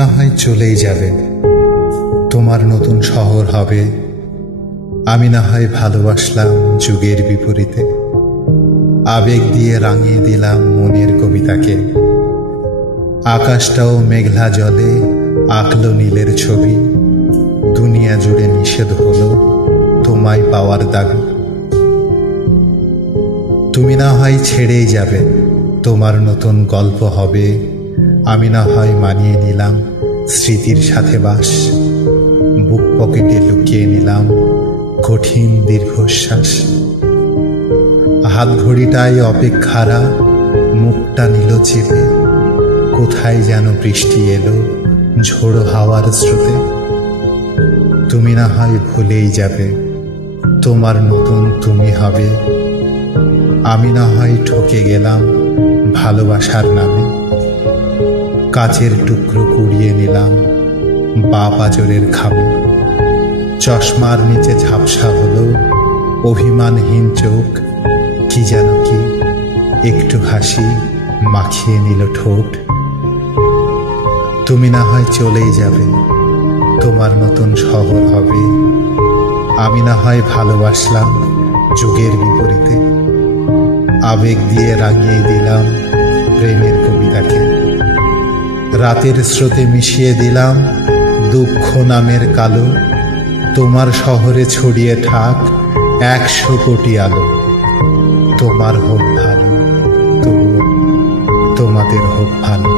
না হয় চলেই যাবে, তোমার নতুন শহর হবে। আমি না হয় ভালোবাসলাম যুগের বিপরীতে, আবেগ দিয়ে রাঙিয়ে দিলাম মনের কবিতাকে। আকাশটাও মেঘলা জলে আঁকলো নীলের ছবি, দুনিয়া জুড়ে নিষেধ হলো তোমায় পাওয়ার দাবি। তুমি না হয় ছেড়েই যাবে, তোমার নতুন গল্প হবে। আমি না হয় মানিয়ে নিলাম স্মৃতির সাথে বাস, বুক পকেটে লুকিয়ে নিলাম কঠিন দীর্ঘশ্বাস। হাত ঘড়িটাই অপেক্ষারা মুখটা নিল চেপে, কোথায় যেন বৃষ্টি এলো ঝোড়ো হাওয়ার স্রোতে। তুমি না হয় ভুলেই যাবে, তোমার নতুন তুমি হবে। আমি না হয় ঠকে গেলাম ভালোবাসার নামে, কাচের টুকরো কুড়িয়ে নিলাম বা পাঁজরের খামে। চশমার নিচে ঝাপসা হলো অভিমানহীন চোখ, কি যেন কি একটু হাসি মাখিয়ে নিল ঠোঁট। তুমি না হয় চলেই যাবে, তোমার নতুন শহর হবে। আমি না হয় ভালোবাসলাম যুগের বিপরীতে, আবেগ দিয়ে রাঙিয়ে দিলাম প্রেমের কবিতাকে। রাতের স্রোতে মিশিয়ে দিলাম দুঃখ নামের কালো, তোমার শহরে ছড়িয়ে থাক 100 কোটি আলো। তোমার হোক ভালো, তবু তোমাদের হোক ভালো।